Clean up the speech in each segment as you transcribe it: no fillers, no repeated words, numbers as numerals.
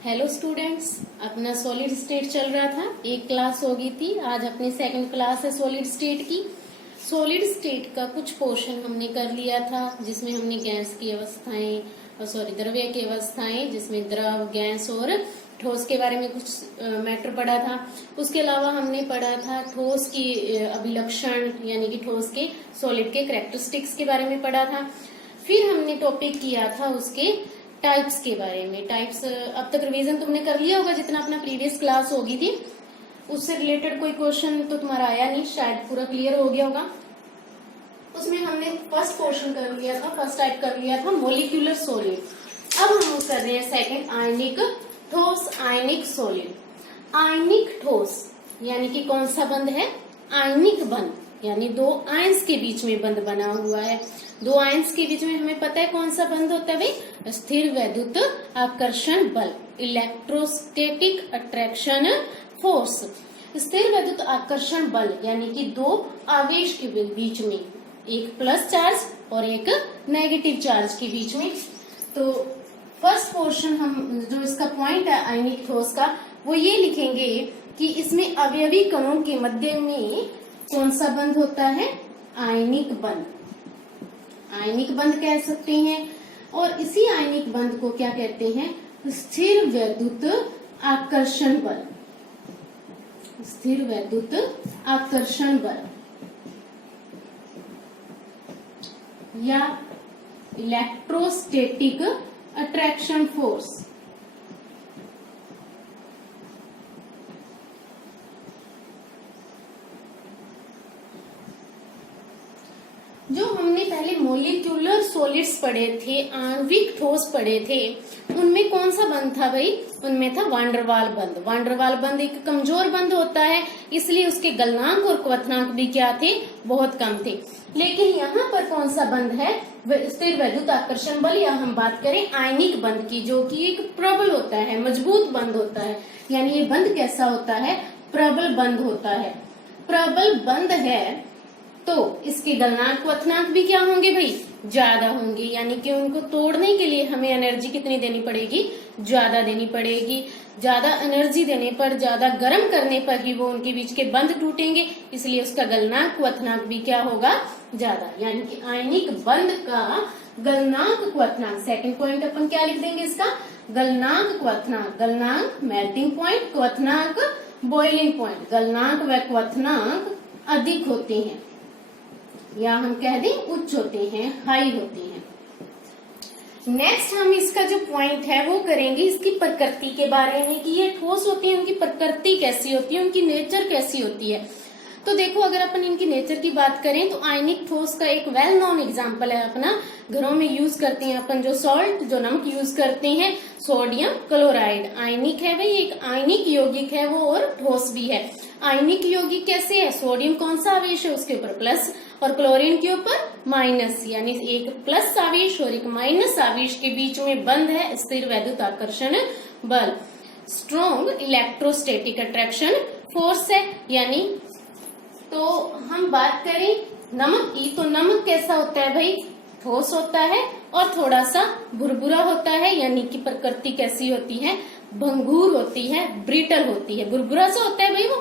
Hello students, अपना solid state चल रहा था। एक क्लास हो गई थी, आज अपनी सेकंड क्लास है सॉलिड स्टेट की। सॉलिड स्टेट का कुछ पोर्शन हमने कर लिया था, जिसमें हमने गैस की अवस्थाएं द्रव्य की अवस्थाएं, जिसमें द्रव, गैस और ठोस के बारे में कुछ मैटर पढ़ा था। उसके अलावा हमने पढ़ा था ठोस की अभिलक्षण, यानी कि ठोस के सॉलिड के कैरेक्टरिस्टिक्स के बारे में पढ़ा था। फिर हमने टॉपिक किया था उसके टाइप्स के बारे में। टाइप्स अब तक रिवीजन तुमने कर लिया होगा, जितना अपना प्रीवियस क्लास होगी थी उससे रिलेटेड कोई क्वेश्चन तो तुम्हारा आया नहीं, शायद पूरा क्लियर हो गया होगा। उसमें हमने फर्स्ट पोर्शन कर लिया था, फर्स्ट टाइप कर लिया था मोलिक्यूलर सॉलिड। अब हम कर रहे हैं सेकंड आयनिक ठोस, आयनिक सॉलिड। आयनिक ठोस यानी कि कौन सा बंध है? आयनिक बंध, यानी दो आयंस के बीच में बंध बना हुआ है। दो आयंस के बीच में हमें पता है कौन सा बंध होता है भाई? स्थिर वैद्युत आकर्षण बल, इलेक्ट्रोस्टैटिक अट्रैक्शन फोर्स। स्थिर वैद्युत आकर्षण बल यानी कि दो आवेश के बीच में, एक प्लस चार्ज और एक नेगेटिव चार्ज के बीच में। तो फर्स्ट पोर्शन हम जो इसका पॉइंट है आयनिक ठोस का, वो ये लिखेंगे कि इसमें अवयवी कणों के मध्य में कौन सा बंध होता है? आयनिक बंध। आयनिक बंध कह सकते हैं। और इसी आयनिक बंध को क्या कहते हैं? स्थिर वैद्युत आकर्षण बल। स्थिर वैद्युत आकर्षण बल या इलेक्ट्रोस्टैटिक अट्रैक्शन फोर्स। जो हमने पहले मोलिक्यूलर सॉलिड्स पढ़े थे, आणविक ठोस पढ़े थे, उनमें कौन सा बंध था भाई? उनमें था वान डेर वाल बंध। वान डेर वाल बंध एक कमजोर बंध होता है, इसलिए उसके गलनांक और क्वथनांक भी क्या थे? बहुत कम थे। लेकिन यहाँ पर कौन सा बंध है? स्थिर वैद्युत आकर्षण बल, या हम बात करें आयनिक बंध की, जो कि एक प्रबल होता है, मजबूत बंध होता है। यानी ये बंध कैसा होता है? प्रबल बंध होता है। प्रबल बंध है तो इसके गलनांक क्वथनांक भी क्या होंगे भाई? ज्यादा होंगे। यानी कि उनको तोड़ने के लिए हमें एनर्जी कितनी देनी पड़ेगी? ज्यादा देनी पड़ेगी। ज्यादा एनर्जी देने पर, ज्यादा गर्म करने पर ही वो उनके बीच के बंध टूटेंगे, इसलिए उसका गलनांक क्वथनांक भी क्या होगा? ज्यादा। यानी कि आयनिक बंध का गलनांक क्वथनांक, सेकंड पॉइंट अपन क्या लिख देंगे इसका? गलनांक क्वथनांक। गलनांक मेल्टिंग पॉइंट, क्वथनांक बॉइलिंग पॉइंट। गलनांक व क्वथनांक अधिक होते हैं, या हम कह दें उच्च होते हैं, हाई होते हैं। नेक्स्ट हम इसका जो पॉइंट है वो करेंगे इसकी प्रकृति के बारे में, कि ये ठोस होती है, उनकी प्रकृति कैसी होती है, उनकी नेचर कैसी होती है। तो देखो, अगर अपन इनकी नेचर की बात करें तो आयनिक ठोस का एक वेल नोन एग्जांपल है, अपना घरों में यूज करते हैं अपन जो सॉल्ट, जो नमक यूज करते हैं, सोडियम क्लोराइड। आयनिक है भाई, एक आयनिक यौगिक है वो, और ठोस भी है। आयनिक यौगिक कैसे है? सोडियम कौन सा आवेश है? उसके ऊपर प्लस, और क्लोरीन के ऊपर माइनस, यानी एक प्लस आवेश और एक माइनस आवेश के बीच में बंध है स्थिर वैद्युत आकर्षण बल, स्ट्रॉन्ग इलेक्ट्रोस्टैटिक अट्रैक्शन फोर्स है। यानी तो हम बात करें नमक की, तो नमक कैसा होता है भाई? ठोस होता है और थोड़ा सा भुरभुरा होता है। यानी कि प्रकृति कैसी होती है? भंगुर होती है, ब्रिटल होती है। भुरभुरा सा होता है भाई वो,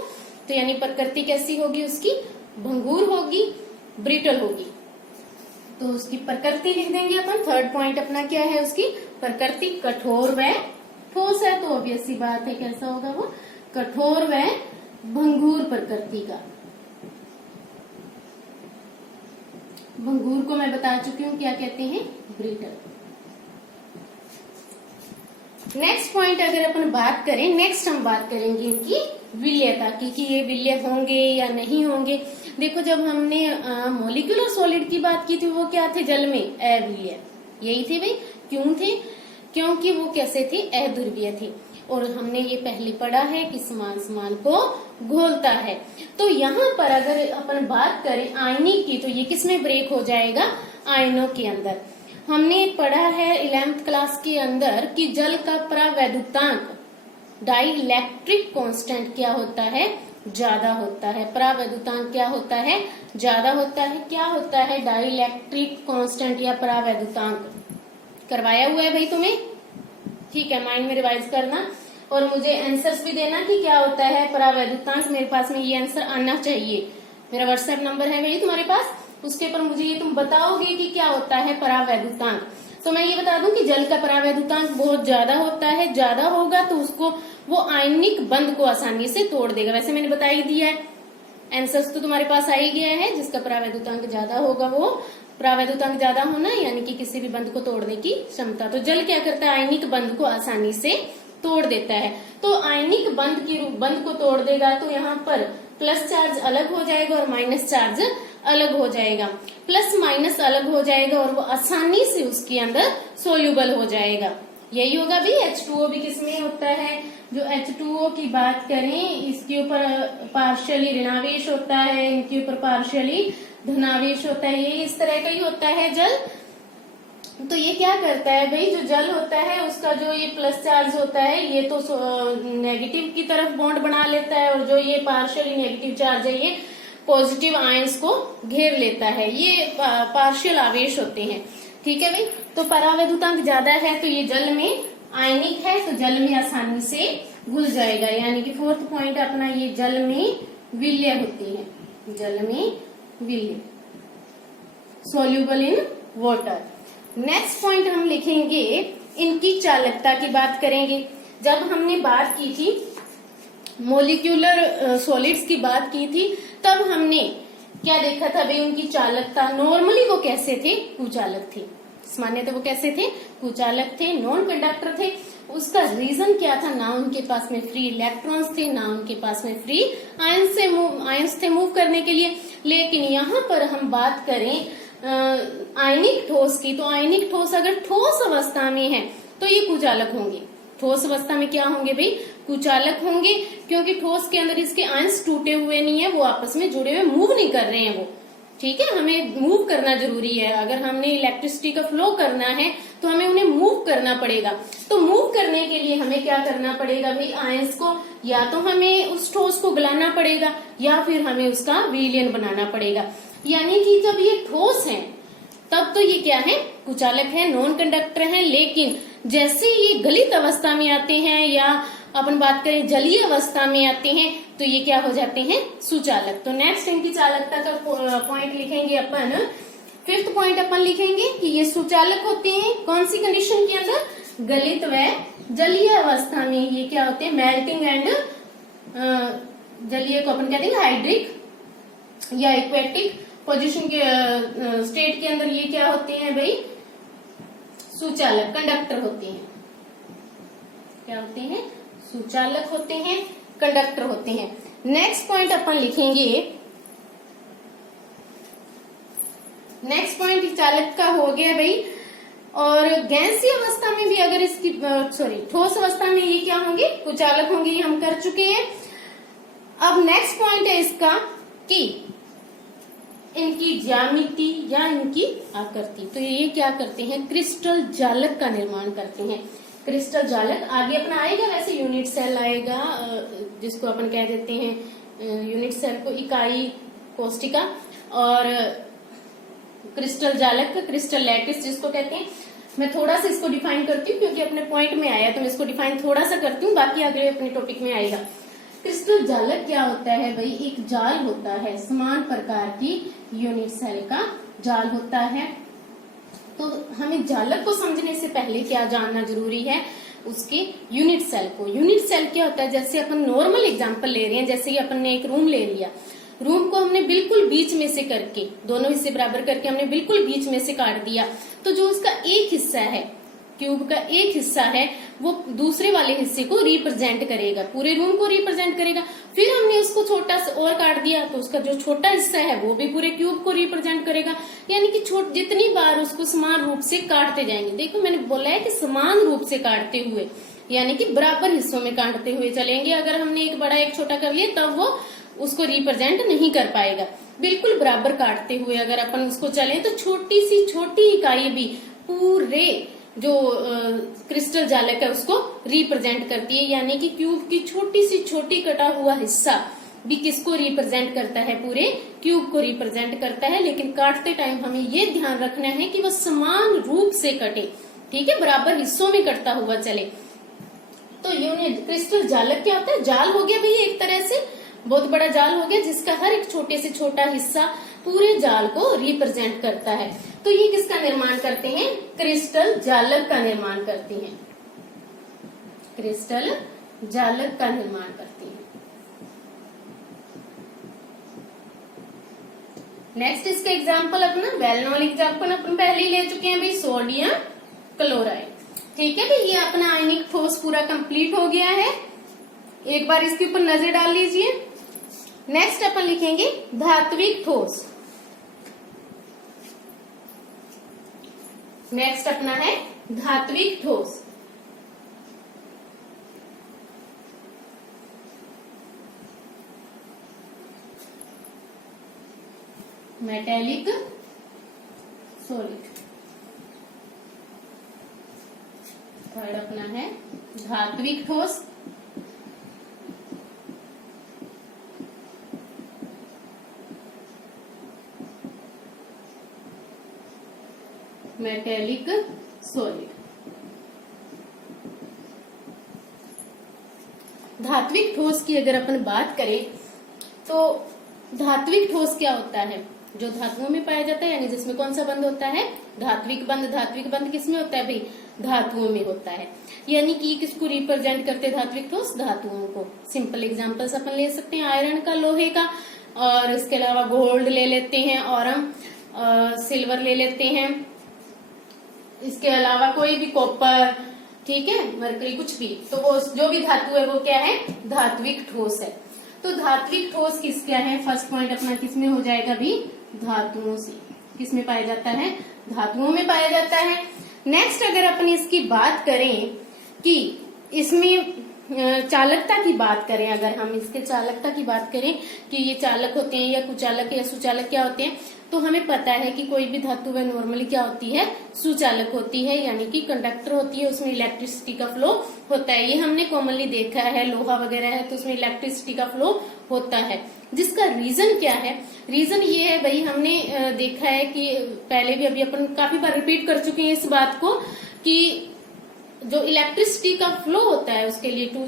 तो यानी प्रकृति कैसी होगी उसकी? भंगुर होगी, ब्रिटल होगी। तो उसकी प्रकृति लिख देंगे अपन। थर्ड पॉइंट अपना क्या है? उसकी प्रकृति कठोर व ठोस है, तो ऑब्वियस सी बात है कैसा होगा वो? कठोर व भंगुर प्रकृति का। भंगुर को मैं बता चुकी हूँ क्या कहते हैं? ब्रिटल। नेक्स्ट पॉइंट अगर अपन बात करें, नेक्स्ट हम बात करेंगे इनकी विलयता की, कि ये विलय होंगे या नहीं होंगे। देखो, जब हमने मोलिकुलर सॉलिड की बात की थी, वो क्या थे? जल में अविलय, यही थे भाई। क्यों थे? क्योंकि वो कैसे थे? अध्रुवीय थे। और हमने ये पहले पढ़ा है कि समान समान को घोलता है। तो यहाँ पर अगर अपन बात करें आयनिक की, तो ये किसमें ब्रेक हो जाएगा? आयनों के अंदर। हमने पढ़ा है 11th क्लास के अंदर कि जल का परावैद्युतांक, डाई इलेक्ट्रिक कांस्टेंट क्या होता है? ज्यादा होता है। परावैद्युतांक क्या होता है? ज्यादा होता है। क्या होता है डाई इलेक्ट्रिक कांस्टेंट या परावैद्युतांक? करवाया हुआ है भाई तुम्हें। ठीक है, माइंड में रिवाइज करना और मुझे आंसर्स भी देना कि क्या होता है परावैद्युतांक। मेरे पास में ये आंसर आना चाहिए। मेरा व्हाट्सएप नंबर है भाई तुम्हारे पास, उसके ऊपर मुझे ये तुम बताओगे कि क्या होता है परावैद्युतांक। तो मैं ये बता दूं कि जल का परावैद्युतांक बहुत ज्यादा होता है, ज्यादा होगा तो उसको वो आयनिक बंध को आसानी से तोड़ देगा। वैसे मैंने बता ही दिया है, आंसर्स तो तुम्हारे पास आ ही गया है। जिसका परावैद्युतांक ज्यादा होगा वो परावैद्युतांक ज्यादा होना यानी कि किसी भी बंध को तोड़ने की क्षमता। तो जल क्या करता है, आयनिक बंध को आसानी से तोड़ देता है। तो आयनिक बंध को तोड़ देगा तो यहाँ पर प्लस चार्ज अलग हो जाएगा और माइनस चार्ज अलग हो जाएगा। प्लस माइनस अलग हो जाएगा और वो आसानी से उसके अंदर सोल्यूबल हो जाएगा। यही होगा भी। H2O भी किसमें होता है, जो H2O की बात करें इसके ऊपर पार्शियली ऋणावेश होता है, इनके ऊपर पार्शियली धनावेश होता है। ये इस तरह का ही होता है जल। तो ये क्या करता है भाई, जो जल होता है उसका जो ये प्लस चार्ज होता है ये तो नेगेटिव की तरफ बॉन्ड बना लेता है और जो ये पार्शियली नेगेटिव चार्ज है ये पॉजिटिव आयंस को घेर लेता है। ये पार्शियल आवेश होते हैं। ठीक है भाई। तो परावैद्युतांक ज्यादा है तो ये जल में आयनिक है तो जल में आसानी से घुल जाएगा। यानी कि फोर्थ पॉइंट अपना ये जल में विलय होती है, जल में विलय, soluble in water. Next point हम लिखेंगे इनकी चालकता की बात करेंगे। जब हमने बात की थी मोलिक्यूलर सॉलिड्स की बात की थी तब हमने क्या देखा था भाई, उनकी चालकता। नॉर्मली वो कैसे थे, कुचालक थे। सामान्यतः वो कैसे थे, कुचालक थे, नॉन कंडक्टर थे। उसका रीजन क्या था, ना उनके पास में फ्री इलेक्ट्रॉन्स थे, ना उनके पास में फ्री आयंस थे मूव करने के लिए। लेकिन यहाँ पर हम बात करें आयनिक ठोस की, तो आयनिक ठोस अगर ठोस अवस्था में है तो ये कुचालक होंगे। ठोस अवस्था में क्या होंगे भाई, कुचालक होंगे, क्योंकि ठोस के अंदर इसके आयंस टूटे हुए नहीं है, वो आपस में जुड़े हुए मूव नहीं कर रहे हैं वो। ठीक है, हमें मूव करना जरूरी है। अगर हमने इलेक्ट्रिसिटी का फ्लो करना है तो हमें उन्हें मूव करना पड़ेगा। तो मूव करने के लिए हमें क्या करना पड़ेगा भाई, आयंस को या तो हमें उस ठोस को गलाना पड़ेगा या फिर हमें उसका विलयन बनाना पड़ेगा। यानी कि जब ये ठोस है तब तो ये क्या है, कुचालक है, नॉन कंडक्टर है। लेकिन जैसे ये गलित अवस्था में आते हैं या अपन बात करें जलीय अवस्था में आते हैं तो ये क्या हो जाते हैं, सुचालक। तो नेक्स्ट इनकी चालकता का पॉइंट लिखेंगे अपन, फिफ्थ पॉइंट अपन लिखेंगे कि ये सुचालक होते हैं। कौन सी कंडीशन के अंदर, गलित व जलीय अवस्था में ये क्या होते हैं, मेल्टिंग एंड जलीय को अपन कहते हैं हाइड्रिक या एक्वेटिक पोजीशन के स्टेट के अंदर ये क्या होते हैं भाई, सुचालक, कंडक्टर होते हैं। क्या होते हैं, सुचालक होते हैं, कंडक्टर होते हैं। नेक्स्ट पॉइंट अपन लिखेंगे, नेक्स्ट पॉइंट चालक का हो गया भाई। और गैसीय अवस्था में भी अगर इसकी ठोस अवस्था में ये क्या होंगे, कुचालक होंगे, ये हम कर चुके हैं। अब नेक्स्ट पॉइंट है इसका कि इनकी ज्यामिति या इनकी आकृति। तो ये क्या करते हैं, क्रिस्टल जालक का निर्माण करते हैं। क्रिस्टल जालक आगे अपना आएगा, वैसे यूनिट सेल आएगा जिसको अपन कह देते हैं यूनिट सेल को इकाई कोष्टिका, और क्रिस्टल जालक क्रिस्टल लैटिस जिसको कहते हैं। मैं थोड़ा सा इसको डिफाइन करती हूँ क्योंकि अपने पॉइंट में आया तो मैं इसको डिफाइन थोड़ा सा करती हूँ, बाकी अगले अपने टॉपिक में आएगा। क्रिस्टल जालक क्या होता है भाई, एक जाल होता है, समान प्रकार की यूनिट सेल का जाल होता है। तो हमें जालक को समझने से पहले क्या जानना जरूरी है, उसके यूनिट सेल को। यूनिट सेल क्या होता है, जैसे अपन नॉर्मल एग्जांपल ले रहे हैं, जैसे कि अपन ने एक रूम ले लिया, रूम को हमने बिल्कुल बीच में से करके, दोनों हिस्से बराबर करके हमने बिल्कुल बीच में से काट दिया, तो जो उसका एक हिस्सा है, क्यूब का एक हिस्सा है, वो दूसरे वाले हिस्से को रिप्रेजेंट करेगा, पूरे रूम को रिप्रेजेंट करेगा। फिर हमने उसको छोटा सा और काट दिया तो उसका जो छोटा हिस्सा है वो भी पूरे क्यूब को रिप्रेजेंट करेगा। यानी कि जितनी बार उसको समान रूप से काटते जाएंगे। देखो मैंने बोला है कि समान रूप से काटते हुए, यानी कि बराबर हिस्सों में काटते हुए चलेंगे। अगर हमने एक बड़ा एक छोटा कर लिया तब वो उसको रिप्रेजेंट नहीं कर पाएगा। बिल्कुल बराबर काटते हुए अगर अपन उसको चले तो छोटी सी छोटी इकाई भी पूरे जो क्रिस्टल जालक है उसको रिप्रेजेंट करती है। यानी कि क्यूब की छोटी सी छोटी कटा हुआ हिस्सा भी किसको रिप्रेजेंट करता है, पूरे क्यूब को रिप्रेजेंट करता है। लेकिन काटते टाइम हमें ये ध्यान रखना है कि वह समान रूप से कटे, ठीक है, बराबर हिस्सों में कटता हुआ चले। यूनिट क्रिस्टल जालक क्या होता है? जाल हो गया भैया, एक तरह से बहुत बड़ा जाल हो गया जिसका हर एक छोटे से छोटा हिस्सा पूरे जाल को रिप्रेजेंट करता है। तो ये किसका निर्माण करते हैं? क्रिस्टल जालक का निर्माण करती हैं, क्रिस्टल जालक का निर्माण करती हैं। नेक्स्ट इसका एग्जाम्पल अपना वेल नोन एग्जाम्पल अपन पहले ही ले चुके हैं भाई, सोडियम क्लोराइड। ठीक है भाई, ये अपना आयनिक ठोस पूरा कंप्लीट हो गया है। एक बार इसके ऊपर नजर डाल लीजिए। नेक्स्ट अपन लिखेंगे धात्विक ठोस। नेक्स्ट अपना है धात्विक ठोस। Metallic solid. थर्ड अपना है धात्विक ठोस। Metallic solid. धात्विक ठोस की अगर अपन बात करें तो धात्विक ठोस क्या होता है? जो धातुओं में पाया जाता है, यानी जिसमें कौन सा बंध होता है? धात्विक बंध। धात्विक बंध किसमें होता है भाई? धातुओं में होता है। यानी कि किसको रिप्रेजेंट करते हैं धात्विक ठोस? धातुओं को। सिंपल एग्जांपल्स अपन ले सकते हैं आयरन का, लोहे का, और इसके अलावा गोल्ड ले लेते हैं, और हम सिल्वर ले लेते हैं, इसके अलावा कोई भी कॉपर, ठीक है, मरकरी, कुछ भी। तो वो जो भी धातु है वो क्या है? धात्विक ठोस है। तो धात्विक ठोस किस क्या है? फर्स्ट पॉइंट अपना किसमें हो जाएगा भी? धातुओं से। किसमें पाया जाता है? धातुओं में पाया जाता है। नेक्स्ट अगर अपन इसकी बात करें कि इसमें चालकता की बात करें, अगर हम इसके चालकता की बात करें कि ये चालक होते हैं या कुचालक या सुचालक क्या होते हैं, तो हमें पता है कि कोई भी धातु वह नॉर्मली क्या होती है? सुचालक होती है, यानी कि कंडक्टर होती है, उसमें इलेक्ट्रिसिटी का फ्लो होता है। ये हमने कॉमनली देखा है, लोहा वगैरह है तो उसमें इलेक्ट्रिसिटी का फ्लो होता है। जिसका रीजन क्या है? रीजन ये है भाई, हमने देखा है कि पहले भी अभी अपन काफी बार रिपीट कर चुके हैं इस बात को कि जो इलेक्ट्रिसिटी का फ्लो होता है उसके लिए 2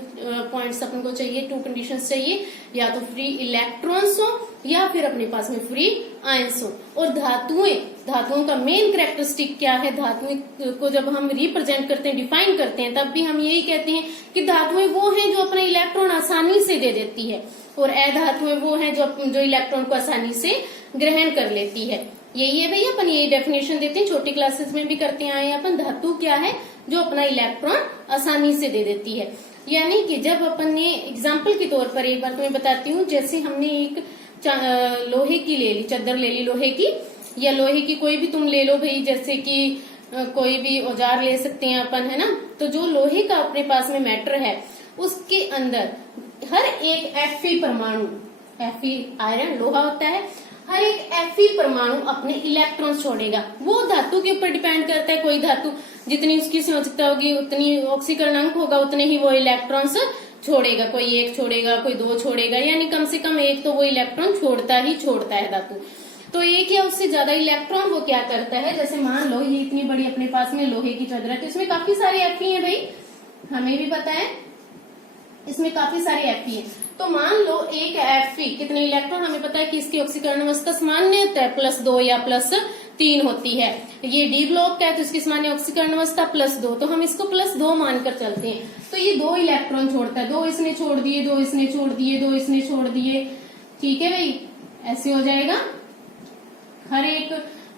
पॉइंट्स अपन को चाहिए, 2 कंडीशंस चाहिए, या तो फ्री इलेक्ट्रॉन्स हो या फिर अपने पास में फ्री आयंस हो। और धातुओं का मेन कैरेक्टरिस्टिक क्या है? धातुओं को जब हम रिप्रेजेंट करते हैं, डिफाइन करते हैं, तब भी हम यही कहते हैं कि धातुएं वो हैं जो अपना इलेक्ट्रॉन आसानी से दे देती है, और अधातुएं वो हैं जो इलेक्ट्रॉन को आसानी से ग्रहण कर लेती है। यही है भैया, अपन यही डेफिनेशन देते हैं, छोटी क्लासेस में भी करते आए हैं अपन। धातु क्या है? जो अपना इलेक्ट्रॉन आसानी से दे देती है। यानी कि जब अपन ने एग्जाम्पल के तौर पर एक बार तुम्हें बताती हूँ, जैसे हमने एक लोहे की ले ली, चादर ले ली लोहे की, या लोहे की कोई भी तुम ले लो भाई, जैसे कि कोई भी औजार ले सकते हैं अपन, है ना। तो जो लोहे का अपने पास में मैटर है उसके अंदर हर एक Fe परमाणु, Fe आयरन लोहा होता है, हर एक Fe परमाणु अपने इलेक्ट्रॉन छोड़ेगा। वो धातु के ऊपर डिपेंड करता है। कोई धातु जितनी उसकी संयोजकता होगी उतनी ऑक्सीकरणांक होगा, उतने ही वो इलेक्ट्रॉन्स छोड़ेगा। कोई 1 छोड़ेगा, कोई 2 छोड़ेगा, यानी कम से कम 1 तो वो इलेक्ट्रॉन छोड़ता ही छोड़ता है धातु। तो 1 या उससे ज्यादा इलेक्ट्रॉन वो क्या करता है? जैसे मान लो ये इतनी बड़ी अपने पास में लोहे की चादर है, तो इसमें काफी सारे Fe है भाई, हमें भी पता है इसमें काफी सारे Fe है। तो मान लो एक Fe कितने इलेक्ट्रॉन? हमें पता है कि इसकी ऑक्सीकरण अवस्था सामान्य होता है +2 या +3 होती है। ये डी ब्लॉक का है तो इसकी सामान्य ऑक्सीकरण अवस्था +2, तो हम इसको +2 मानकर चलते हैं। तो ये 2 इलेक्ट्रॉन छोड़ता है, 2 इसने छोड़ दिए, 2 इसने छोड़ दिए, 2 इसने छोड़ दिए, ठीक है भाई, ऐसे हो जाएगा। हर एक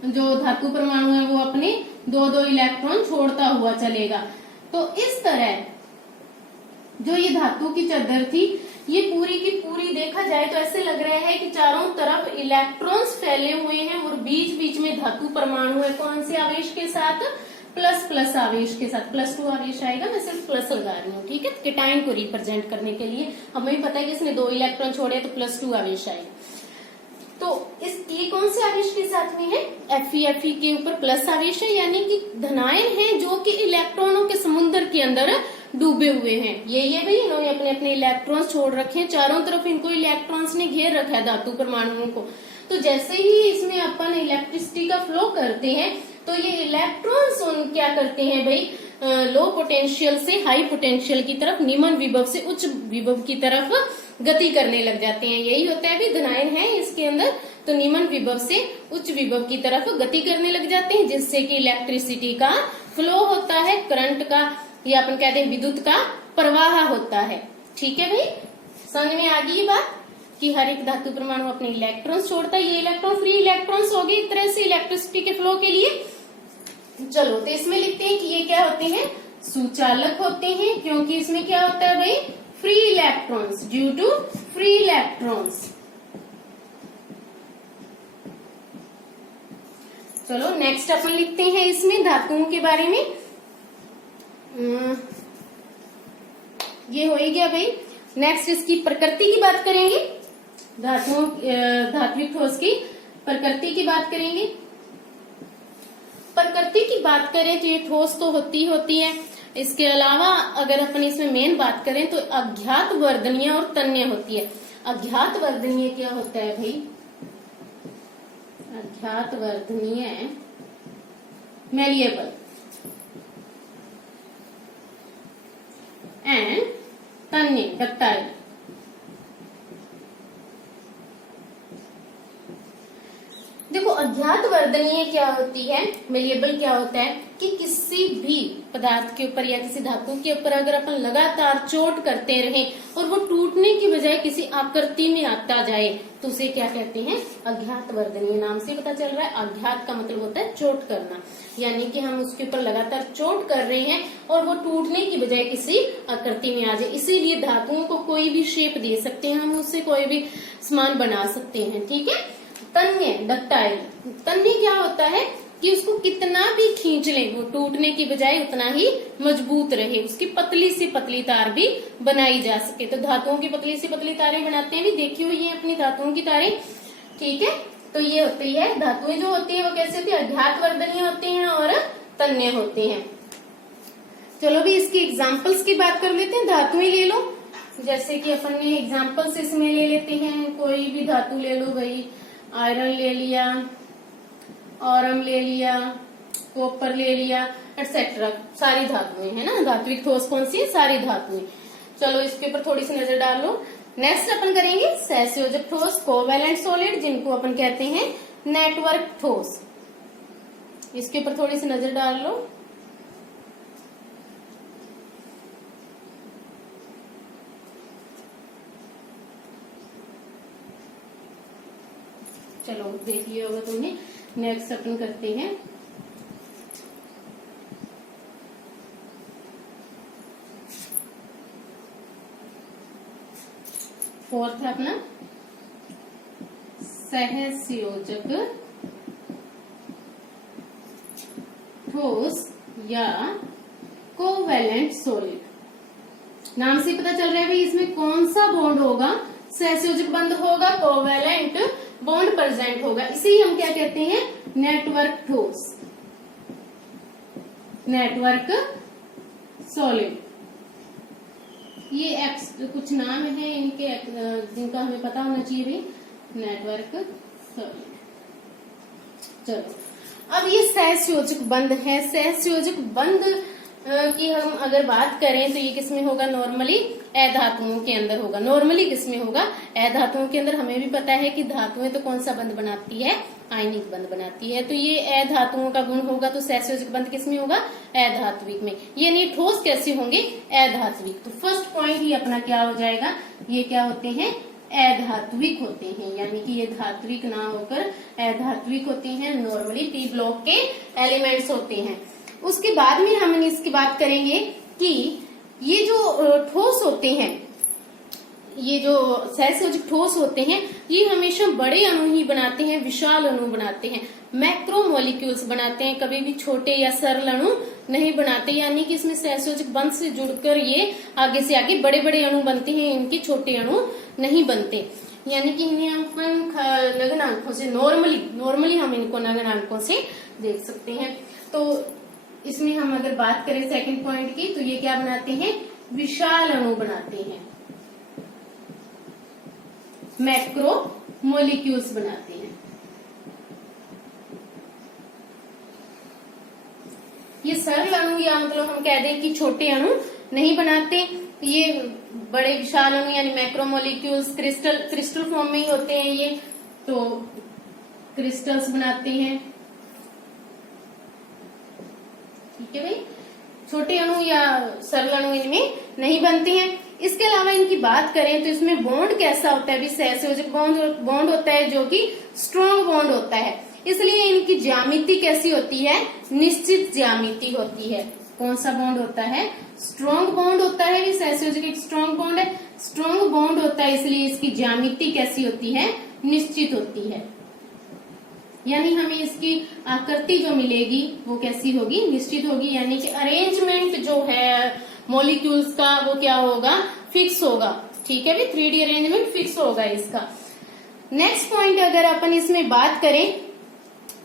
जो धातु परमाणु है वो अपने 2-2 इलेक्ट्रॉन छोड़ता हुआ चलेगा। तो इस तरह जो ये धातु की चादर थी, ये पूरी की पूरी देखा जाए तो ऐसे लग रहा है कि चारों तरफ इलेक्ट्रॉन्स फैले हुए हैं और बीच बीच में धातु परमाणु है। कौन से आवेश के साथ? प्लस आवेश के साथ। +2 आवेश आएगा, मैं सिर्फ प्लस लगा रही हूँ, ठीक है, केटाइन को रिप्रेजेंट करने के लिए। हमें पता है कि इसने 2 इलेक्ट्रॉन छोड़े तो +2 आवेश आएगा। तो ये कौन से आवेश के साथ में है? Fe के ऊपर प्लस आवेश है, यानी कि धनायन है जो कि इलेक्ट्रॉनों के समुद्र के अंदर डूबे हुए हैं। ये भाई इन्होंने अपने अपने इलेक्ट्रॉन्स छोड़ रखे हैं, चारों तरफ इनको इलेक्ट्रॉन्स ने घेर रखा है धातु परमाणुओं को। तो जैसे ही इसमें अपन इलेक्ट्रिसिटी का फ्लो करते हैं तो ये इलेक्ट्रॉन्स क्या करते हैं भाई, लो पोटेंशियल से हाई पोटेंशियल की तरफ, निम्न विभव से उच्च विभव की तरफ गति करने लग जाते हैं। यही होता है, अभी घनायन है इसके अंदर, तो निम्न विभव से उच्च विभव की तरफ गति करने लग जाते हैं, जिससे कि इलेक्ट्रिसिटी का फ्लो होता है, करंट का, या अपन कहते हैं विद्युत का प्रवाह होता है। ठीक है भाई, समझ में आ गई ये बात कि हर एक धातु परमाणु अपने इलेक्ट्रॉन्स छोड़ता है। ये इलेक्ट्रॉन फ्री इलेक्ट्रॉन्स हो गए एक तरह से इलेक्ट्रिसिटी के फ्लो के लिए। चलो, तो इसमें लिखते हैं कि ये क्या होते हैं, सुचालक होते हैं, क्योंकि इसमें क्या होता है भाई, free electrons, due to free electrons. चलो नेक्स्ट अपन लिखते हैं इसमें धातुओं के बारे में। ये हो ही गया भाई। नेक्स्ट इसकी प्रकृति की बात करेंगे, धातुओं धात्विक ठोस की प्रकृति की बात करेंगे। प्रकृति की बात करें तो ये ठोस तो होती है, इसके अलावा अगर अपन इसमें मेन बात करें तो अज्ञात वर्धनीय और तन्य होती है। अज्ञात वर्धनीय क्या होता है भाई, अज्ञात वर्धनीय मैलिएबल एंड तन्य डक्टाइल। देखो, अज्ञात वर्धनीय क्या होती है, मेलिएबल क्या होता है कि किसी भी पदार्थ के ऊपर या किसी धातु के ऊपर अगर अपन लगातार चोट करते रहें और वो टूटने की बजाय किसी आकृति में आता जाए तो उसे क्या कहते हैं, अज्ञात वर्धनीय। नाम से पता चल रहा है, अज्ञात का मतलब होता है चोट करना, यानी कि हम उसके ऊपर लगातार चोट कर रहे हैं और वो टूटने की बजाय किसी आकृति में आ जाए। इसीलिए धातुओं को कोई भी शेप दे सकते हैं, हम उससे कोई भी सामान बना सकते हैं। ठीक है। तन्य डक्टाइल, तन्य क्या होता है कि उसको कितना भी खींच लें वो टूटने की बजाय उतना ही मजबूत रहे, उसकी पतली से पतली तार भी बनाई जा सके। तो धातुओं की पतली से पतली तारें बनाते हैं, भी देखी हुई है अपनी धातुओं की तारें। ठीक है, तो ये होती है धातुएं जो होती है वो कैसे होती है, अज्ञात वर्धनीय होते हैं और तन्य होते हैं। चलो भी इसकी एग्जाम्पल्स की बात कर लेते हैं। धातुएं ले लो, जैसे कि अपन ने एग्जाम्पल्स इसमें ले लेते हैं, कोई भी धातु ले लो भाई, आयरन ले लिया, ऑरम ले लिया, कॉपर ले लिया, एटसेट्रा, सारी धातुएं है ना। धात्विक ठोस कौन सी है, सारी धातुएं। चलो इसके ऊपर थोड़ी सी नजर डाल लो। नेक्स्ट अपन करेंगे सहसंयोजक ठोस, कोवैलेंट सॉलिड, जिनको अपन कहते हैं नेटवर्क ठोस। इसके ऊपर थोड़ी सी नजर डाल लो। चलो देख लिया होगा तुमने। नेक्स्ट अपन करते हैं फोर्थ है अपना सहसंयोजक ठोस या कोवैलेंट सॉलिड। नाम से पता चल रहा है भाई इसमें कौन सा बॉन्ड होगा, सहसंयोजक बंध होगा, कोवैलेंट बॉन्ड प्रेजेंट होगा। इसे ही हम क्या कहते हैं, नेटवर्क ठोस, नेटवर्क सॉलिड। ये कुछ नाम है इनके जिनका हमें पता होना चाहिए भी, नेटवर्क सॉलिड। चलो अब ये सहसंयोजक बंध है। सहसंयोजक बंध की हम अगर बात करें तो ये किसमें होगा, नॉर्मली अधातुओं के अंदर होगा। नॉर्मली किसमें होगा, अधातुओं के अंदर। हमें भी पता है कि धातुएं तो कौन सा बंध बनाती है, आयनिक बंध बनाती है। तो ये अधातुओं का गुण होगा, तो सहसंयोजक बंध किसमें होगा, अधात्विक में। ये नहीं ठोस कैसे होंगे, अधात्विक। तो फर्स्ट पॉइंट ही अपना क्या हो जाएगा, ये क्या होते हैं, अधात्विक होते हैं, यानी कि ये धात्विक ना होकर अधात्विक होते हैं। नॉर्मली पी ब्लॉक के एलिमेंट्स होते हैं। उसके बाद में हम इसकी बात करेंगे कि ये जो ठोस होते हैं, ये जो सहसंयोजक ठोस होते हैं, ये हमेशा बड़े अणु ही बनाते हैं, विशाल अणु बनाते हैं, मैक्रोमोलिक्यूल्स बनाते हैं, कभी भी छोटे या सरल अणु नहीं बनाते। यानी कि इसमें सहसंयोजक बंध से जुड़कर ये आगे से आगे बड़े बड़े अणु बनते हैं, इनके छोटे अणु नहीं बनते। यानी कि इन्हें हम नग्न आंखों से नॉर्मली हम इनको नग्न आंखों से देख सकते हैं। तो इसमें हम अगर बात करें सेकंड पॉइंट की, तो ये क्या बनाते हैं, विशाल अणु बनाते हैं, मैक्रो मोलिक्यूल्स बनाते हैं। ये सरल अणु या मतलब हम कह दें कि छोटे अणु नहीं बनाते, ये बड़े विशाल अणु यानी मैक्रोमोलिक्यूल्स क्रिस्टल फॉर्म में ही होते हैं, ये तो क्रिस्टल्स बनाते हैं। ठीक है भाई, छोटे अणु या सरल अणु इनमें नहीं बनते हैं। इसके अलावा इनकी बात करें तो इसमें बॉन्ड कैसा होता है, सहसंयोजक बॉन्ड होता है जो कि स्ट्रॉन्ग बॉन्ड होता है, इसलिए इनकी ज्यामिति कैसी होती है, निश्चित ज्यामिति होती है। कौन सा बॉन्ड होता है, स्ट्रॉन्ग बॉन्ड होता है, सहसंयोजक एक स्ट्रॉन्ग बॉन्ड है, स्ट्रॉन्ग बॉन्ड होता है, इसलिए इसकी ज्यामिति कैसी होती है, निश्चित होती है, यानी हमें इसकी आकृति जो मिलेगी वो कैसी होगी, निश्चित होगी, यानी कि अरेंजमेंट जो है मॉलिक्यूल्स का वो क्या होगा, फिक्स होगा। ठीक है भी, 3D अरेंजमेंट फिक्स होगा इसका। नेक्स्ट पॉइंट अगर अपन इसमें बात करें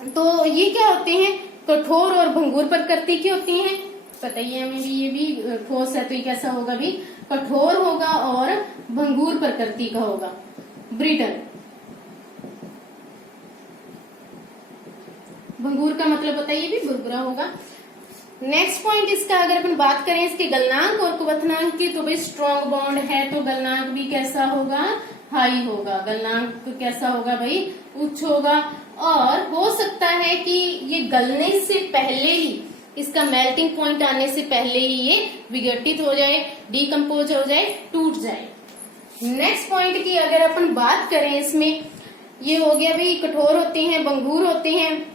तो ये क्या होते हैं, कठोर और भंगुर प्रकृति की होती हैं। पता ही है हमें भी, ये भी ठोस है तो ये कैसा होगा भी, कठोर होगा और भंगुर प्रकृति का होगा, ब्रिटल। भंगुर का मतलब बताइए भी, बुरबुरा होगा। नेक्स्ट पॉइंट इसका अगर अपन बात करें इसके गलनांक और क्वथनांक की, तो भाई स्ट्रॉन्ग बॉन्ड है तो गलनांक भी कैसा होगा, हाई होगा। गलनांक कैसा होगा भाई, उच्च होगा। और हो सकता है कि ये गलने से पहले ही, इसका मेल्टिंग पॉइंट आने से पहले ही ये विघटित हो जाए, डिकम्पोज हो जाए, टूट जाए। नेक्स्ट पॉइंट की अगर अपन बात करें इसमें, ये हो गया भाई कठोर होते हैं, भंगुर होते हैं।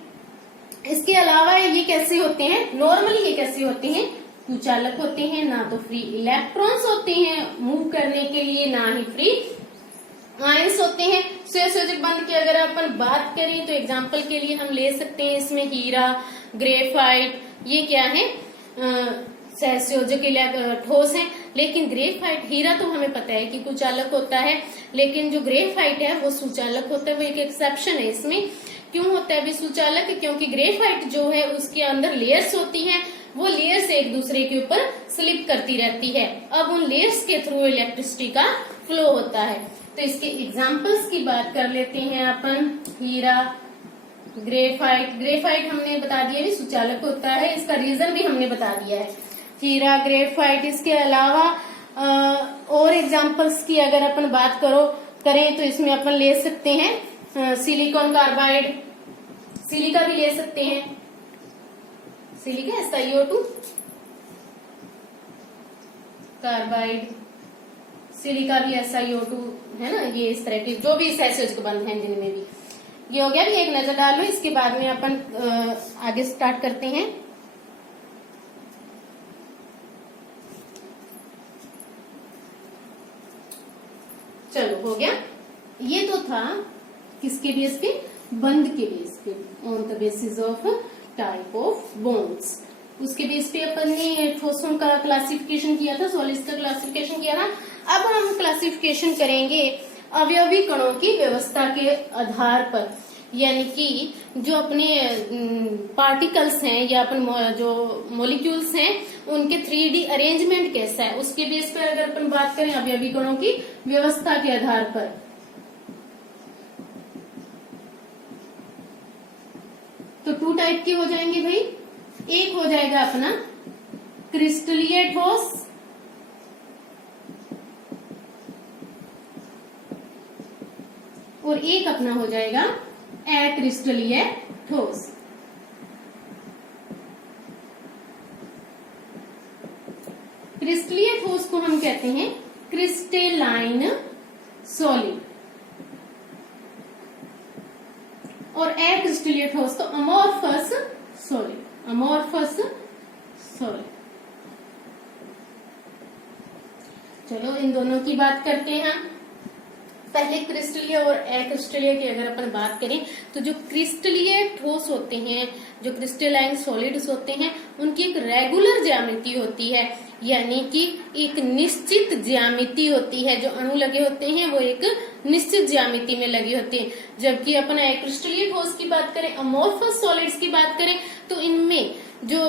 इसके अलावा ये कैसे होते हैं, नॉर्मली ये कैसे होते हैं, कुचालक होते हैं, ना तो फ्री इलेक्ट्रॉन्स होते हैं मूव करने के लिए, ना ही फ्री आयंस होते हैं। सहसंयोजक बंध की अगर अपन बात करें तो एग्जांपल के लिए हम ले सकते हैं इसमें हीरा, ग्रेफाइट, ये क्या है, सहसंयोजक ठोस है। लेकिन ग्रेफाइट, हीरा तो हमें पता है कि कुचालक होता है, लेकिन जो ग्रेफाइट है वो सुचालक होता है, वो एक एक्सेप्शन है इसमें। क्यों होता है अभी सुचालक, क्योंकि ग्रेफाइट जो है उसके अंदर लेयर्स होती हैं, वो लेयर्स एक दूसरे के ऊपर स्लिप करती रहती है, अब उन लेयर्स के थ्रू इलेक्ट्रिसिटी का फ्लो होता है। तो इसके एग्जांपल्स की बात कर लेते हैं अपन, हीरा, ग्रेफाइट। ग्रेफाइट हमने बता दिया भी सुचालक होता है, इसका रीजन भी हमने बता दिया है, हीरा, ग्रेफाइट। इसके अलावा और एग्जांपल्स की अगर अपन बात करें तो इसमें अपन ले सकते हैं सिलिकॉन कार्बाइड, सिलिका भी ले सकते हैं, सिलिका SiO2 कार्बाइड, सिलिका भी SiO2 है ना, ये इस तरह के जो भी सहसंयोजक बंध हैं जिनमें भी ये हो गया भी, एक नजर डाल लो। इसके बाद में अपन आगे स्टार्ट करते हैं। चलो हो गया, ये तो था किसके बेस पे, बंध के बेस पे, on the basis of type of bonds. उसके बेस पे अपन ने ठोसों का क्लासिफिकेशन किया था, सॉलिड्स का क्लासिफिकेशन किया था। अब हम क्लासिफिकेशन करेंगे अवयवी कणों की व्यवस्था के आधार पर, यानी कि जो अपने पार्टिकल्स हैं या अपन जो मॉलिक्यूल्स हैं उनके 3D अरेंजमेंट कैसा है, उसके बेस पर अगर अपन बात करें अवयवी कणों की व्यवस्था के आधार पर। तो 2 टाइप के हो जाएंगे भाई, एक हो जाएगा अपना क्रिस्टलीय ठोस, और एक अपना हो जाएगा अक्रिस्टलीय ठोस। क्रिस्टलीय ठोस को हम कहते हैं क्रिस्टेलाइन सॉलिड, और अक्रिस्टलीय ठोस तो अमोर्फस सॉलिड, अमोर्फस सॉलिड। चलो इन दोनों की बात करते हैं। पहले क्रिस्टलीय और अक्रिस्टलीय की अगर अपन बात करें तो जो क्रिस्टलीय ठोस होते हैं, जो क्रिस्टलाइन सॉलिड्स होते हैं, उनकी एक रेगुलर ज्यामिति होती है, यानी कि एक निश्चित ज्यामिति होती है। जो अणु लगे होते हैं वो एक निश्चित ज्यामिति में लगे होते हैं। जबकि अपन अक्रिस्टलीय ठोस की बात करें, अमोर्फस सॉलिड्स की बात करें, तो इनमें जो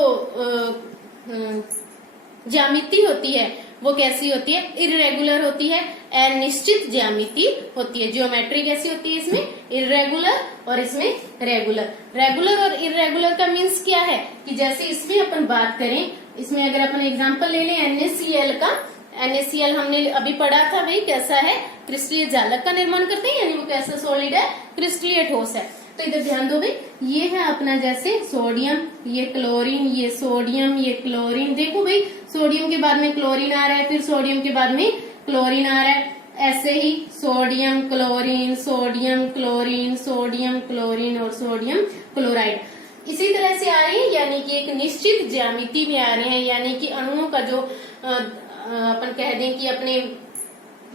ज्यामिति होती है वो कैसी होती है, इरेगुलर होती है, अनिश्चित ज्यामिति होती है। ज्योमेट्री कैसी होती है इसमें, इरेगुलर और इसमें रेगुलर। रेगुलर और इरेगुलर का मीन्स क्या है कि जैसे इसमें अपन बात करें इसमें अगर अपन एग्जांपल ले लें NaCl का, NaCl हमने अभी पढ़ा था भाई कैसा है, क्रिस्टलीय जालक का निर्माण करते हैं, यानी वो कैसा सॉलिड है, क्रिस्टलीय ठोस है। तो इधर ध्यान दो भाई, ये है अपना जैसे सोडियम, ये क्लोरीन, ये सोडियम, ये क्लोरीन। देखो भाई सोडियम के बाद में क्लोरीन आ रहा है, फिर सोडियम के बाद में क्लोरीन आ रहा है, ऐसे ही sodium chlorine, sodium chlorine, sodium chlorine और सोडियम क्लोराइड इसी तरह से आ रही है, यानी कि एक निश्चित ज्यामिति में आ रहे हैं, यानी कि अणुओं का जो अपन कह दें कि अपने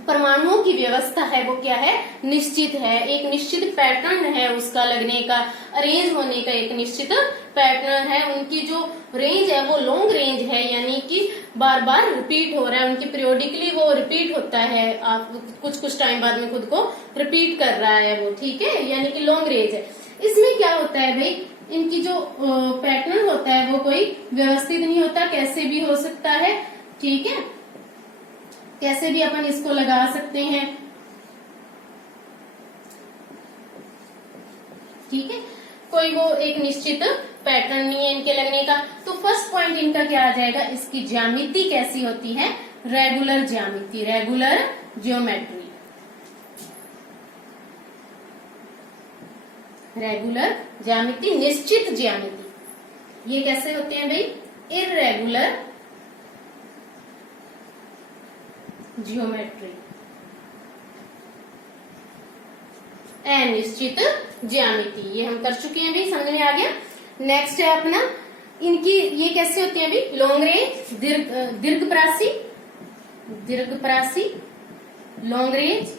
परमाणुओं की व्यवस्था है वो क्या है, निश्चित है, एक निश्चित पैटर्न है उसका लगने का, अरेंज होने का एक निश्चित पैटर्न है। उनकी जो रेंज है वो लॉन्ग रेंज है, यानी कि बार बार रिपीट हो रहा है, उनकी पीरियोडिकली वो रिपीट होता है, आप कुछ टाइम बाद में खुद को रिपीट कर रहा है वो, ठीक है, यानी कि लॉन्ग रेंज है। इसमें क्या होता है भाई, इनकी जो पैटर्न होता है वो कोई व्यवस्थित नहीं होता, कैसे भी हो सकता है, ठीक है, कैसे भी अपन इसको लगा सकते हैं, ठीक है, कोई वो एक निश्चित पैटर्न नहीं है इनके लगने का। तो फर्स्ट पॉइंट इनका क्या आ जाएगा, इसकी ज्यामिति कैसी होती है, रेगुलर ज्यामिति, रेगुलर ज्योमेट्री, रेगुलर ज्यामिति, निश्चित ज्यामिति। ये कैसे होते हैं भाई, इर्रेगुलर ज्योमेट्री, अनिश्चित ज्यामिति, ये हम कर चुके हैं भाई, समझ में आ गया। नेक्स्ट है अपना, इनकी ये कैसे होती है भाई, लॉन्ग रेंज, दीर्घप्रासी, दीर्घप्रासी, लॉन्ग रेंज,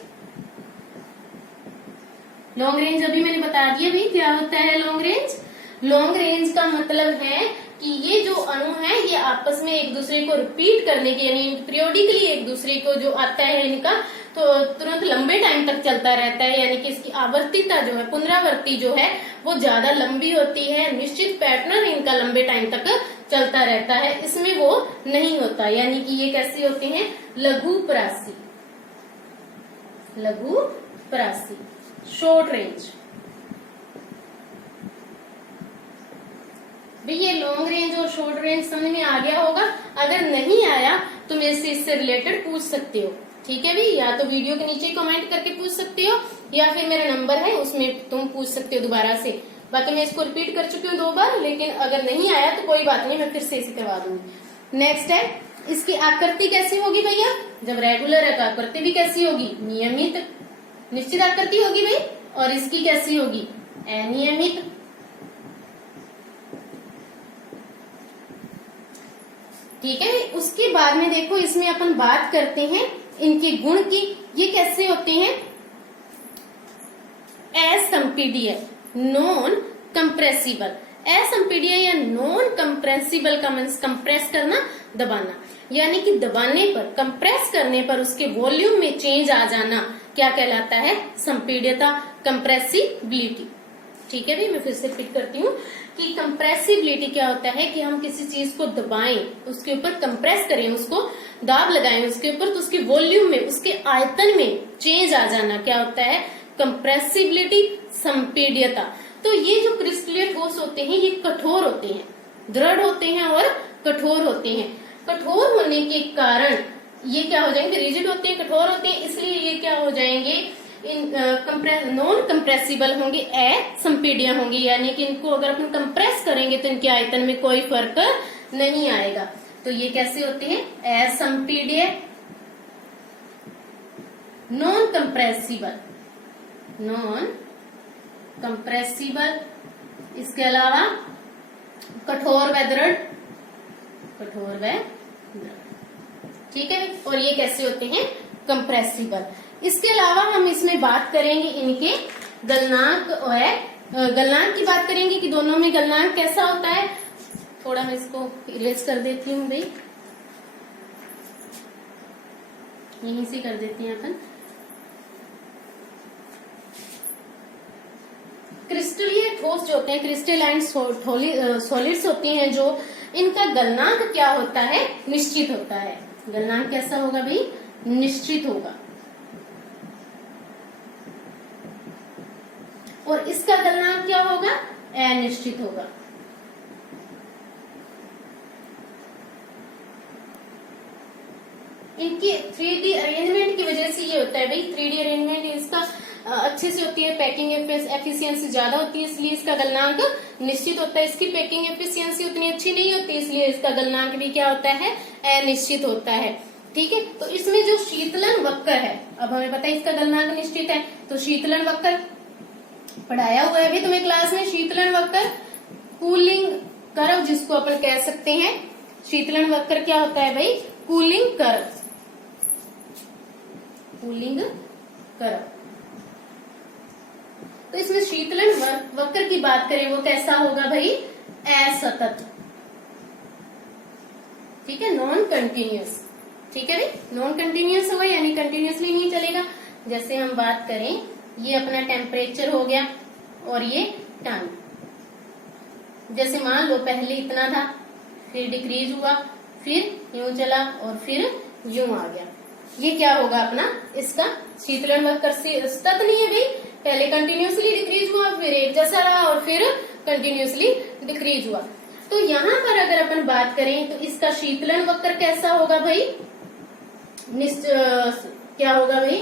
लॉन्ग रेंज अभी मैंने बता दिया भाई क्या होता है लॉन्ग रेंज। लॉन्ग रेंज का मतलब है कि ये जो अणु है ये आपस में एक दूसरे को रिपीट करने के, यानी पीरियोडिकली एक दूसरे को जो आता है इनका, तो तुरंत लंबे टाइम तक चलता रहता है, यानी कि इसकी आवर्तिता जो है, पुनरावृत्ति जो है वो ज्यादा लंबी होती है, निश्चित पैटर्न इनका लंबे टाइम तक चलता रहता है, इसमें वो नहीं होता, यानी कि ये कैसे होते हैं, लघुप्रासी, लघुप्रासी, शॉर्ट रेंज। भाई ये लॉन्ग रेंज और शॉर्ट रेंज समझ में आ गया होगा, अगर नहीं आया तो मेरे से इससे रिलेटेड पूछ सकते हो, ठीक है भाई, या तो वीडियो के नीचे कमेंट करके पूछ सकते हो, या फिर मेरा नंबर है उसमें तुम पूछ सकते हो दोबारा से। बाकी मैं इसको रिपीट कर चुकी हूँ 2 बार, लेकिन अगर नहीं आया तो कोई बात नहीं, मैं फिर से इसे करवा दूंगी। नेक्स्ट है, इसकी आकृति कैसी होगी भैया, जब रेगुलर है तो आकृति भी कैसी होगी, नियमित, निश्चित आकृति होगी भाई, और इसकी कैसी होगी, अनियमित। ठीक है, उसके बाद में देखो इसमें अपन बात करते हैं इनके गुण की, ये कैसे होते हैं, असंपीडीय, नॉन कंप्रेसिबल, असंपीडीय या नॉन कंप्रेसिबल का मीन्स कंप्रेस करना, दबाना, यानी कि दबाने पर, कंप्रेस करने पर उसके वॉल्यूम में चेंज आ जाना क्या कहलाता है, संपीड्यता, कंप्रेसिबिलिटी। ठीक है भाई, मैं फिर से रिपीट करती हूँ कि कंप्रेसिबिलिटी क्या होता है कि हम किसी चीज को दबाएं, उसके ऊपर कंप्रेस करें, उसको दाब लगाएं उसके ऊपर, तो उसके वॉल्यूम में, उसके आयतन में चेंज आ जाना क्या होता है, कंप्रेसिबिलिटी, संपीड्यता। तो ये जो क्रिस्टलीय ठोस होते हैं ये कठोर होते हैं, दृढ़ होते हैं और कठोर होते हैं। कठोर होने के कारण ये क्या हो जाएंगे, रिजिड होते हैं, कठोर होते हैं, इसलिए ये क्या हो जाएंगे, नॉन कंप्रेसिबल होंगे, असंपीड्य होंगे, यानी कि इनको अगर अपन कंप्रेस करेंगे तो इनके आयतन में कोई फर्क नहीं आएगा। तो ये कैसे होते हैं, असंपीड्य, नॉन कंप्रेसिबल, नॉन कंप्रेसिबल, इसके अलावा कठोर व दृढ़, कठोर व दृढ़। ठीक है, और ये कैसे होते हैं, कंप्रेसिबल। इसके अलावा हम इसमें बात करेंगे इनके गलनांक, और गलनांक की बात करेंगे कि दोनों में गलनांक कैसा होता है। थोड़ा मैं इसको इरेज कर देती हूँ भाई, यहीं से कर देते हैं अपन। क्रिस्टलीय ठोस जो होते हैं, क्रिस्टलाइन सॉलिड्स होते हैं जो, इनका गलनांक क्या होता है, निश्चित होता है। गलनांक कैसा होगा भाई, निश्चित होगा, और इसका गलनांक क्या होगा, अनिश्चित होगा। इनकी 3D अरेंजमेंट की वजह से ये होता है भाई। 3D अरेंजमेंट इसका अच्छे से होती है, पैकिंग एफिशिएंसी ज्यादा होती है, इसलिए इसका गलनांक निश्चित होता है। इसकी पैकिंग एफिशिएंसी उतनी अच्छी नहीं होती, इसलिए इसका गलनांक भी क्या होता है, अनिश्चित होता है। ठीक है, तो इसमें जो शीतलन वक्र है, अब हमें पता है इसका गलनांक निश्चित है, तो शीतलन वक्र पढ़ाया हुआ है अभी तुम्हें क्लास में। शीतलन वक्र, कूलिंग कर्व जिसको अपन कह सकते हैं, शीतलन वक्र क्या होता है भाई, कूलिंग कर्व, कूलिंग कर्व। तो इसमें शीतलन वक्र की बात करें वो कैसा होगा भाई, असतत। ठीक है, नॉन कंटिन्यूअस। ठीक है भाई, नॉन कंटिन्यूअस होगा यानी कंटिन्यूअसली नहीं चलेगा। जैसे हम बात करें, ये अपना टेम्परेचर हो गया और ये टाइम, जैसे मान लो पहले इतना था, फिर डिक्रीज हुआ, फिर यूं चला और फिर यूं आ गया। ये क्या होगा अपना, इसका शीतलन वक्र से सतत नहीं है भाई, पहले कंटिन्यूअसली डिक्रीज हुआ, फिर एक जैसा रहा और फिर कंटिन्यूअसली डिक्रीज हुआ। तो यहाँ पर अगर अपन बात करें तो इसका शीतलन वक्र कैसा होगा भाई, क्या होगा भाई,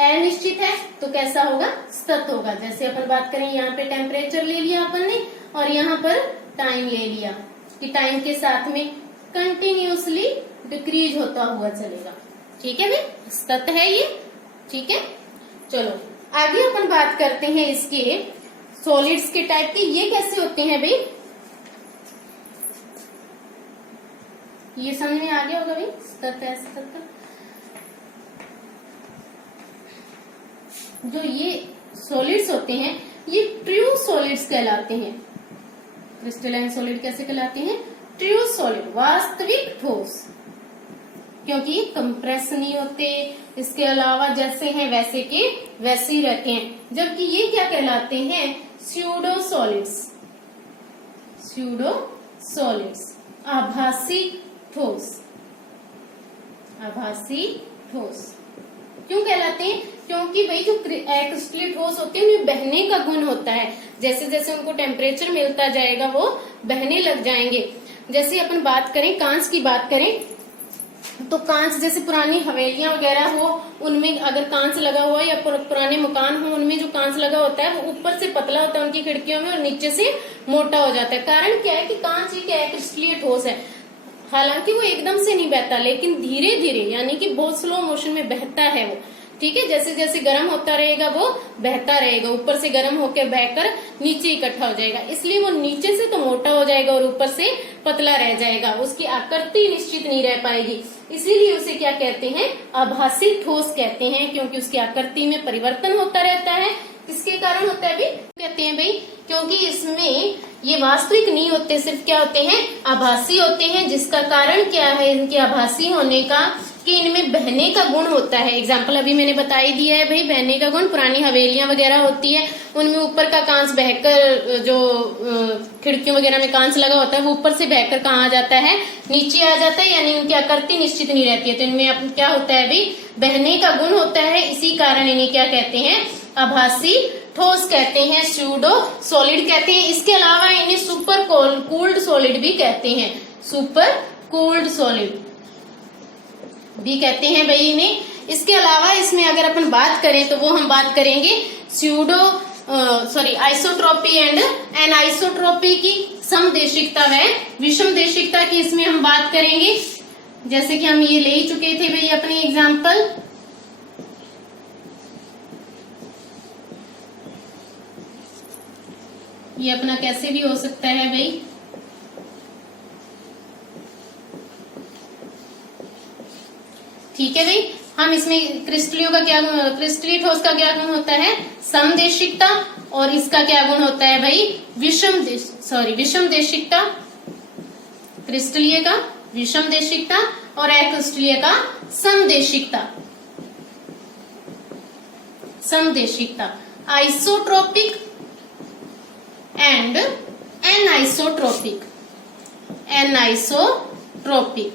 अनिश्चित है, तो कैसा होगा, सतत होगा। जैसे अपन बात करें, यहाँ पे टेम्परेचर ले लिया अपन ने और यहाँ पर टाइम ले लिया, कि टाइम के साथ में कंटिन्यूअसली डिक्रीज होता हुआ चलेगा। ठीक है भाई, सतत है ये। ठीक है, चलो आगे अपन बात करते हैं इसके सॉलिड्स के टाइप की। ये कैसे होते हैं भाई, ये समझ में आ गया होगा भाई, सतत है, सतत। जो ये सॉलिड्स होते हैं ये ट्रू सॉलिड्स कहलाते हैं। क्रिस्टलाइन सॉलिड कैसे कहलाते हैं, ट्रू सॉलिड, वास्तविक ठोस, क्योंकि ये कंप्रेस नहीं होते, इसके अलावा जैसे हैं वैसे के वैसे ही रहते हैं। जबकि ये क्या कहलाते हैं, स्यूडो सॉलिड्स, स्यूडो सॉलिड्स, आभासी ठोस, आभासी ठोस। क्यों कहलाते हैं, क्योंकि भाई जो क्रिस्टलीय ठोस होते हैं उनमें बहने का गुण होता है, जैसे जैसे उनको टेम्परेचर मिलता जाएगा वो बहने लग जाएंगे। जैसे अपन बात करें, कांच की बात करें, तो कांच जैसे पुरानी हवेलियां वगैरह हो, उनमें अगर कांच लगा हुआ है या पुराने मकान हो, उनमें जो कांच लगा होता है वो ऊपर से पतला होता है उनकी खिड़कियों में और नीचे से मोटा हो जाता है। कारण क्या है कि कांच एक क्रिस्टलीय ठोस है, हालांकि वो एकदम से नहीं बहता, लेकिन धीरे धीरे यानी कि बहुत स्लो मोशन में बहता है वो। ठीक है, जैसे जैसे गर्म होता रहेगा वो बहता रहेगा, ऊपर से गर्म होकर बहकर नीचे इकट्ठा हो जाएगा, इसलिए वो नीचे से तो मोटा हो जाएगा और ऊपर से पतला रह जाएगा, उसकी आकृति निश्चित नहीं रह पाएगी। इसीलिए उसे क्या कहते हैं, आभासी ठोस कहते हैं, क्योंकि उसकी आकृति में परिवर्तन होता रहता है। किसके कारण होता है भाई, कहते हैं भाई क्योंकि इसमें ये वास्तविक नहीं होते, सिर्फ क्या होते हैं, आभासी होते हैं। जिसका कारण क्या है इनके आभासी होने का, कि इनमें बहने का गुण होता है। एग्जाम्पल अभी मैंने बता ही दिया है भाई, बहने का गुण, पुरानी हवेलियां वगैरह होती है उनमें ऊपर का कांच बहकर, जो खिड़कियों वगैरह में कांच लगा होता है वो ऊपर से बहकर कहाँ आ जाता है, नीचे आ जाता है, यानी उनकी आकृति निश्चित नहीं रहती है। तो इनमें क्या होता है भाई, बहने का गुण होता है, इसी कारण इन्हें क्या कहते हैं, आभासी ठोस कहते हैं, स्यूडो सॉलिड कहते हैं। इसके अलावा इन्हें सुपर कूल्ड सॉलिड भी कहते हैं, सुपर कूल्ड सॉलिड भी कहते हैं भाई इन्हें। इसके अलावा इसमें अगर अपन बात करें तो वो हम बात करेंगे आइसोट्रोपी एंड एनाइसोट्रोपी की, समदेशिकता व विषमदेशिकता की इसमें हम बात करेंगे। जैसे कि हम ये ले ही चुके थे भाई अपने एग्जाम्पल, ये अपना कैसे भी हो सकता है भाई, ठीक है भाई। हम इसमें क्रिस्टलियों का क्या, क्रिस्टलीय ठोस का क्या गुण होता है, समदेशिकता, और इसका क्या गुण होता है भाई, विषमदेशिकता, क्रिस्टलीय का विषमदेशिकता और अक्रिस्टलीय का समदेशिकता, समदेशिकता, आइसोट्रोपिक एंड एनाइसोट्रोपिक, एनाइसोट्रोपिक।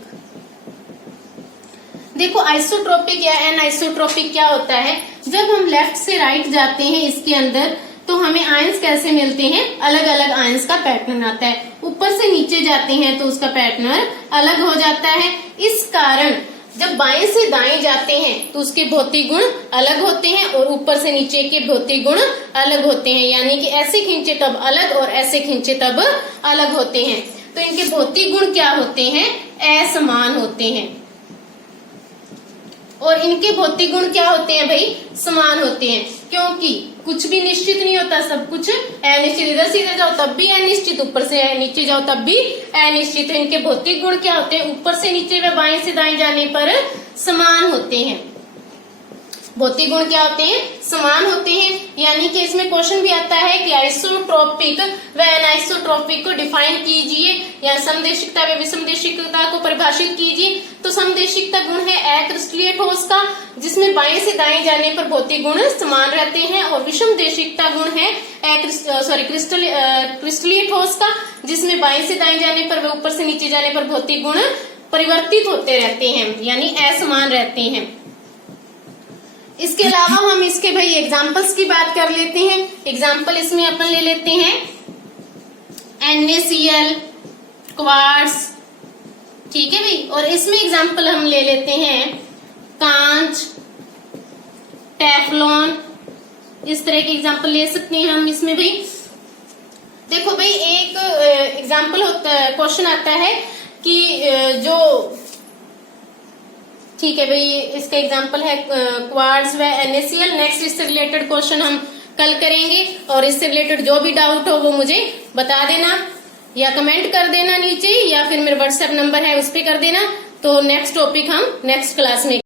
देखो आइसोट्रोपिक या एनाइसोट्रोपिक क्या होता है, जब हम लेफ्ट से राइट जाते हैं इसके अंदर तो हमें आयंस कैसे मिलते हैं, अलग अलग आयंस का पैटर्न आता है। ऊपर से नीचे जाते हैं तो उसका पैटर्न अलग हो जाता है। इस कारण जब बाएं से दाएं जाते हैं तो उसके भौतिक गुण अलग होते हैं और ऊपर से नीचे के भौतिक गुण अलग होते हैं, यानी कि ऐसे खींचे तब अलग और ऐसे खींचे तब अलग होते हैं। तो इनके भौतिक गुण क्या होते हैं? असमान होते हैं। और इनके भौतिक गुण क्या होते हैं भाई? समान होते हैं, क्योंकि कुछ भी निश्चित नहीं होता, सब कुछ अनिश्चित। इधर से इधर जाओ तब भी अनिश्चित, ऊपर से नीचे जाओ तब भी अनिश्चित। इनके भौतिक गुण क्या होते हैं? ऊपर से नीचे व बाएं से दाएं जाने पर समान होते हैं। भौतिक गुण क्या होते हैं? समान होते हैं। यानी कि इसमें क्वेश्चन भी आता है कि आइसोट्रोपिक व अनआइसोट्रोपिक को डिफाइन कीजिए, या समदेशिकता व विषमदेशिकता को परिभाषित कीजिए। तो समदेशिकता गुण है अक्रिस्टलीय ठोस का, जिसमें बाएं से दाएं जाने पर भौतिक गुण समान रहते हैं, और विषमदेशिकता गुण है क्रिस्टलीय ठोस का, जिसमें बाएं से दाएं जाने पर व ऊपर से नीचे जाने पर भौतिक गुण परिवर्तित होते रहते हैं, यानी असमान रहते हैं। इसके अलावा हम इसके भाई एग्जाम्पल्स की बात कर लेते हैं। एग्जाम्पल इसमें अपन ले लेते हैं NaCl, क्वार्ट्ज, ठीक है भाई। और इसमें एग्जाम्पल हम ले लेते हैं कांच, टेफ्लॉन, इस तरह के एग्जाम्पल ले सकते हैं हम इसमें भाई। देखो भाई, एक एग्जाम्पल होता है, क्वेश्चन आता है कि जो, ठीक है भाई, इसका एग्जाम्पल है क्वार्ट्ज व NaCl। नेक्स्ट इससे रिलेटेड क्वेश्चन हम कल करेंगे, और इससे रिलेटेड जो भी डाउट हो वो मुझे बता देना, या कमेंट कर देना नीचे, या फिर मेरा व्हाट्सएप नंबर है उस पर कर देना। तो नेक्स्ट टॉपिक हम नेक्स्ट क्लास में